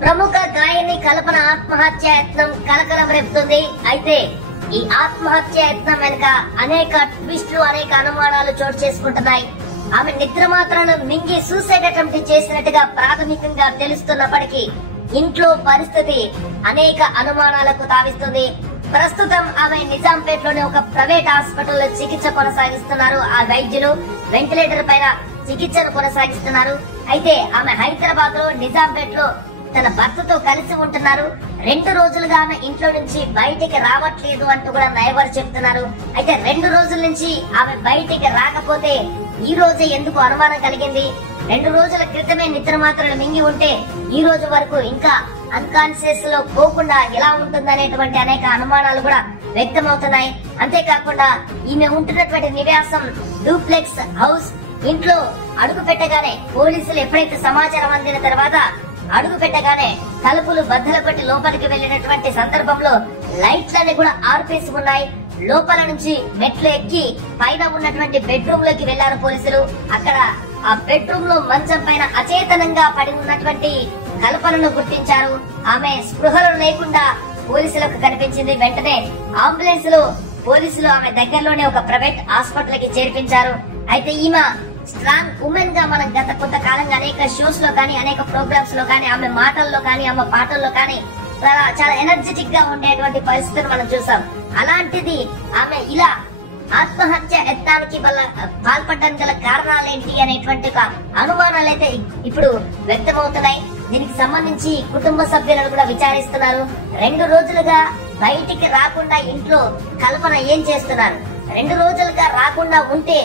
ప్రముఖ గాయని కల్పన ఆత్మహత్య యత్నం కలకలం రేపుతుంది. అయితే ఈ ఆత్మహత్య యత్నం వెనుక అనేక ట్విస్టులు, అనేక అనుమానాలు చోటు చేసుకుంటున్నాయి. ఆమె నిద్రమాత్రను మింగి సూసైడ్ అటెంప్ట్ చేసినట్టుగా ప్రాథమికంగా తెలుస్తున్నప్పటికీ ఇంట్లో పరిస్థితి అనేక అనుమానాలకు తావిస్తుంది. ప్రస్తుతం ఆమె నిజాంపేటలోని ఒక ప్రైవేట్ హాస్పిటల్లో చికిత్స కొనసాగిస్తున్నారు. ఆ వైద్యులు వెంటిలేటర్ పైన చికిత్సను కొనసాగిస్తున్నారు. అయితే ఆమె హైదరాబాద్ లో నిజాంపేటలో తన భర్తతో కలిసి ఉంటున్నారు. 2 రోజులుగా ఆమె ఇంట్లో నుంచి బయటికి రావట్లేదు అంటూ కూడా నైబర్ చెప్తున్నారు. అయితే 2 రోజుల నుంచి ఆమె బయటికి రాకపోతే ఈ రోజే ఎందుకు అనుమానం కలిగింది? 2 రోజుల క్రితమే నిద్ర మాత్రలు మింగి ఉంటే ఈ రోజు వరకు ఇంకా అన్కాన్షియస్ లో పోకుండా ఎలా ఉంటుందనేటువంటి అనేక అనుమానాలు కూడా వ్యక్తమవుతున్నాయి. అంతేకాకుండా ఈమె ఉంటున్నటువంటి నివాసం డూప్లెక్స్ హౌస్. ఇంట్లో అడుగు పెట్టగానే పోలీసులు ఎప్పుడైతే సమాచారం అందిన తర్వాత అడుగు పెట్టగానే తలుపులు బద్దలు కొట్టి లోపలికి వెళ్లినటువంటి సందర్భంలో లైట్లన్నీ కూడా ఆర్పేసి ఉన్నాయి. లోపల నుంచి మెట్లు ఎక్కి పైన ఉన్నటువంటి బెడ్రూమ్ లోకి వెళ్లారు పోలీసులు. అక్కడ ఆ బెడ్రూమ్ లో మంచం పైన అచేతనంగా పడి ఉన్నటువంటి కల్పనను గుర్తించారు. ఆమె స్పృహలో లేకుండా పోలీసులకు కనిపించింది. వెంటనే అంబులెన్స్ లో పోలీసులు ఆమె దగ్గరలోనే ఒక ప్రైవేట్ హాస్పిటల్ కి చేర్పించారు. అయితే ఈమె స్ట్రాంగ్ ఉమెన్ గా మనం గత కొంతకాలంగా అనేక షోస్ లో కానీ, అనేక ప్రోగ్రామ్స్ లో కానీ, ఆమె మాటల్లో కానీ, ఆమె పాటల్లో కానీ చాలా ఎనర్జెటిక్ గా ఉండేటువంటి పరిస్థితులు మనం చూసాం. అలాంటిది ఆమె ఇలా ఆత్మహత్య యత్నానికి పాల్పడడానికి గల కారణాలు ఏంటి అనేటువంటి అనుమానాలు అయితే ఇప్పుడు వ్యక్తమవుతున్నాయి. దీనికి సంబంధించి కుటుంబ సభ్యులను కూడా విచారిస్తున్నారు. 2 రోజులుగా బయటికి రాకుండా ఇంట్లో కల్పన ఏం చేస్తున్నారు? 2 రోజులుగా రాకుండా ఉంటే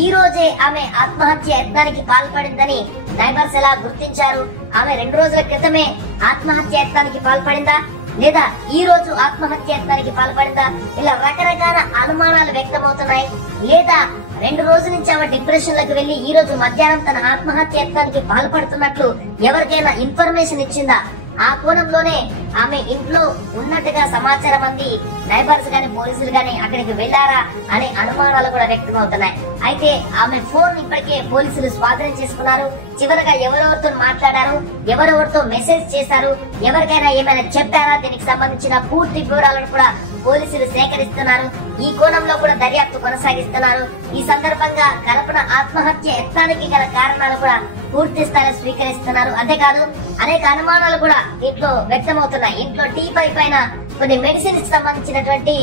ఈ రోజే ఆమె ఆత్మహత్య యత్నానికి పాల్పడిందని నైబర్స్ ఎలా గుర్తించారు? ఆమె 2 రోజుల క్రితమే ఆత్మహత్య యత్నానికి పాల్పడిందా, లేదా ఈ రోజు ఆత్మహత్య యత్నానికి పాల్పడిందా? ఇలా రకరకాల అనుమానాలు వ్యక్తమవుతున్నాయి. లేదా 2 రోజుల నుంచి ఆమె డిప్రెషన్ లకు వెళ్లి ఈ రోజు మధ్యాహ్నం తన ఆత్మహత్య యత్నానికి పాల్పడుతున్నట్లు ఎవరికైనా ఇన్ఫర్మేషన్ ఇచ్చిందా? ఆ కోణంలోనే ఆమె ఇంట్లో ఉన్నట్టుగా సమాచారం అంది నైబర్స్ గాని, పోలీసులు గాని అక్కడికి వెళ్లారా అనే అనుమానాలు కూడా వ్యక్తమవుతున్నాయి. అయితే ఆమె ఫోన్ ఇప్పటికే పోలీసులు స్వాధీనం చేసుకున్నారు. చివరగా ఎవరెవరితో మాట్లాడారు, ఎవరెవరితో మెసేజ్ చేశారు, ఎవరికైనా ఏమైనా చెప్పారా, దీనికి సంబంధించిన పూర్తి వివరాలను కూడా పోలీసులు సేకరిస్తున్నారు. ఈ కోణంలో కూడా దర్యాప్తు కొనసాగిస్తున్నారు. ఈ సందర్భంగా కల్పన ఆత్మహత్య యత్నానికి గల కారణాలు కూడా పూర్తి స్థాయిలో స్వీకరిస్తున్నారు. అంతేకాదు అనేక అనుమానాలు కూడా దీంట్లో వ్యక్తమవుతున్నాయి. ఇంట్లో టీ పైన కొన్ని మెడిసిన్స్ సంబంధించినటువంటి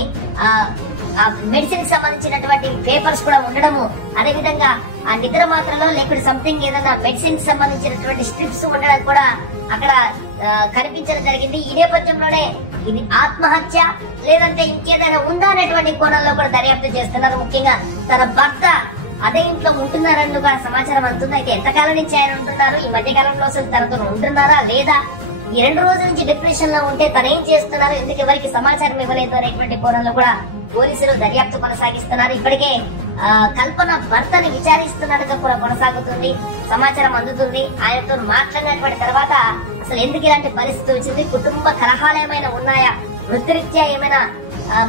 పేపర్స్ కూడా ఉండడము, అదే విధంగా ఆ నిద్ర మాత్రలో లేకపోతే సంథింగ్ ఏదైనా మెడిసిన్స్ సంబంధించినటువంటి స్ట్రిప్స్ ఉండడం కూడా అక్కడ కనిపించడం జరిగింది. ఈ నేపథ్యంలోనే ఇది ఆత్మహత్య లేదంటే ఇంకేదైనా ఉందా అనేటువంటి కోణంలో కూడా దర్యాప్తు చేస్తున్నారు. ముఖ్యంగా తన భర్త అదే ఇంట్లో ఉంటున్నారని కూడా సమాచారం అందుతుంది. అయితే ఎంతకాలం నుంచి ఆయన ఉంటున్నారు, ఈ మధ్య కాలంలో అసలు తనతో ఉంటున్నారా లేదా, ఈ 2 రోజుల నుంచి డిప్రెషన్ లో ఉంటే తను ఏం చేస్తున్నారు, ఎందుకు ఎవరికి సమాచారం ఇవ్వలేదు అనేటువంటి కోణంలో కూడా పోలీసులు దర్యాప్తు కొనసాగిస్తున్నారు. ఇప్పటికే కల్పన భర్తని విచారిస్తున్నట్టుగా కూడా కొనసాగుతుంది. సమాచారం అందుతుంది. ఆయనతో మాట్లాడినటువంటి తర్వాత అసలు ఎందుకు ఇలాంటి పరిస్థితి వచ్చింది, కుటుంబ కలహాలు ఏమైనా ఉన్నాయా, వృత్తిరీత్యా ఏమైనా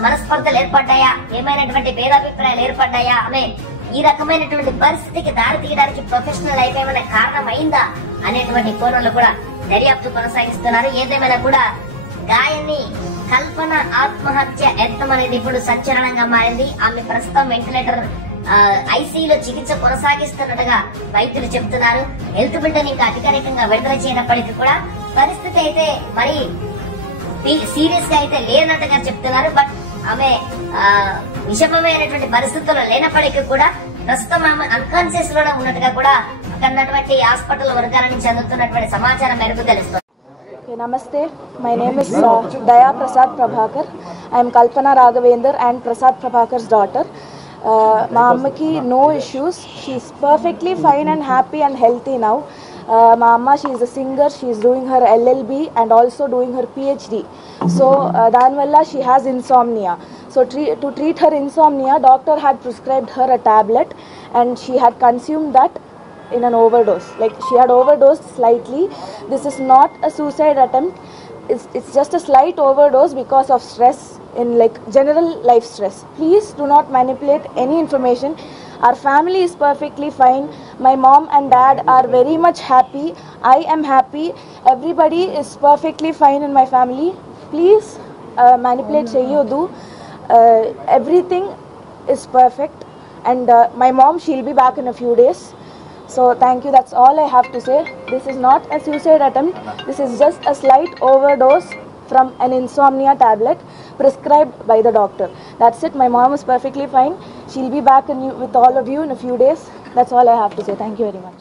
మనస్పర్ధలు ఏర్పడ్డాయా, ఏమైనటువంటి భేదాభిప్రాయాలు ఏర్పడ్డాయా, ఆమె ఈ రకమైనటువంటి పరిస్థితికి దారి తీయడానికి ప్రొఫెషనల్ లైఫ్ ఏమైనా కారణం అయిందా అనేటువంటి కోణంలో కూడా దర్యాప్తు కొనసాగిస్తున్నారు. ఏదేమైనా కూడా గాయని కల్పన ఆత్మహత్య యత్నం అనేది ఇప్పుడు సంచలనంగా మారింది. ఆమె ప్రస్తుతం వెంటిలేటర్ ఐసీయూలో చికిత్స కొనసాగిస్తున్నట్టుగా వైద్యులు చెప్తున్నారు. హెల్త్ బులెటిన్ ఇంకా అధికారికంగా విడుదల చేయనప్పటికీ కూడా పరిస్థితి అయితే మరి సీరియస్ గా అయితే లేనట్టుగా చెప్తున్నారు. బట్ ఆమె విషమమైనటువంటి పరిస్థితుల్లో లేనప్పటికీ కూడా ప్రస్తుతం ఆమె అన్కాన్షియస్ లోనే ఉన్నట్టుగా కూడా అక్కడున్నటువంటి హాస్పిటల్ వర్గాల నుంచి అందుతున్నటువంటి సమాచారం మేరకు తెలుస్తుంది. Namaste, my name is Daya Prasad Prabhakar. I am Kalpana Raghavendra and Prasad Prabhakar's daughter. Ma ammaki no issues. She is perfectly fine and happy and healthy now. Ma amma, she is a singer. She is doing her LLB and also doing her PhD. So danvalla she has insomnia. So to treat her insomnia, doctor had prescribed her a tablet and she had consumed that in an overdose. Like she had overdosed slightly. This is not a suicide attempt. It's just a slight overdose because of stress, in like general life stress. Please do not manipulate any information. Our family is perfectly fine. My mom and dad are very much happy. I am happy. Everybody is perfectly fine in my family. Please manipulate cheyodu. Everything is perfect, and my mom, she'll be back in a few days. So thank you, that's all I have to say. This is not a suicide attempt. This is just a slight overdose from an insomnia tablet prescribed by the doctor. That's it. My mom is perfectly fine. She'll be back with all of you in a few days. That's all I have to say. Thank you very much.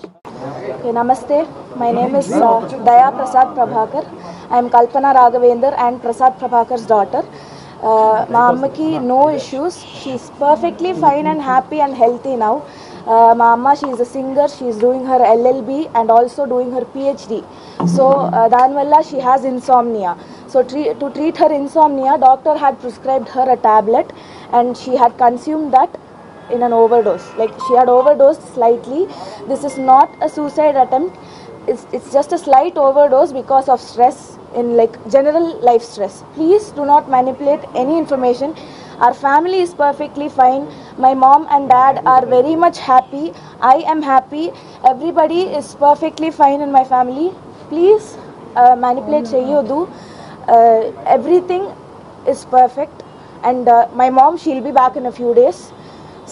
Okay, namaste. My name is Daya Prasad Prabhakar. I am Kalpana Raghavendra and Prasad Prabhakar's daughter. మా అమ్మకి no issues. She's perfectly fine and happy and healthy now. మా అమ్మ, she is a singer. She is doing her LLB and also doing her PhD. So దానివల్ల she has insomnia. So to treat her insomnia, doctor had prescribed her a tablet, and she had consumed that in an overdose. Like, she had overdosed slightly. This is not a suicide attempt. It's just a slight overdose because of stress, in like general life stress. Please do not manipulate any information. Our family is perfectly fine. My mom and dad are very much happy. I am happy. Everybody is perfectly fine in my family. Please manipulate cheyodu. Everything is perfect, and my mom, she'll be back in a few days.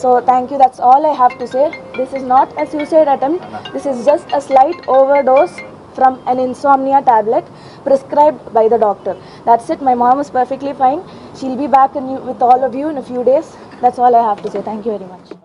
So thank you, that's all I have to say. This is not a suicide attempt. This is just a slight overdose from an insomnia tablet prescribed by the doctor. That's it. My mom is perfectly fine. She'll be back with all of you in a few days. That's all I have to say. Thank you very much.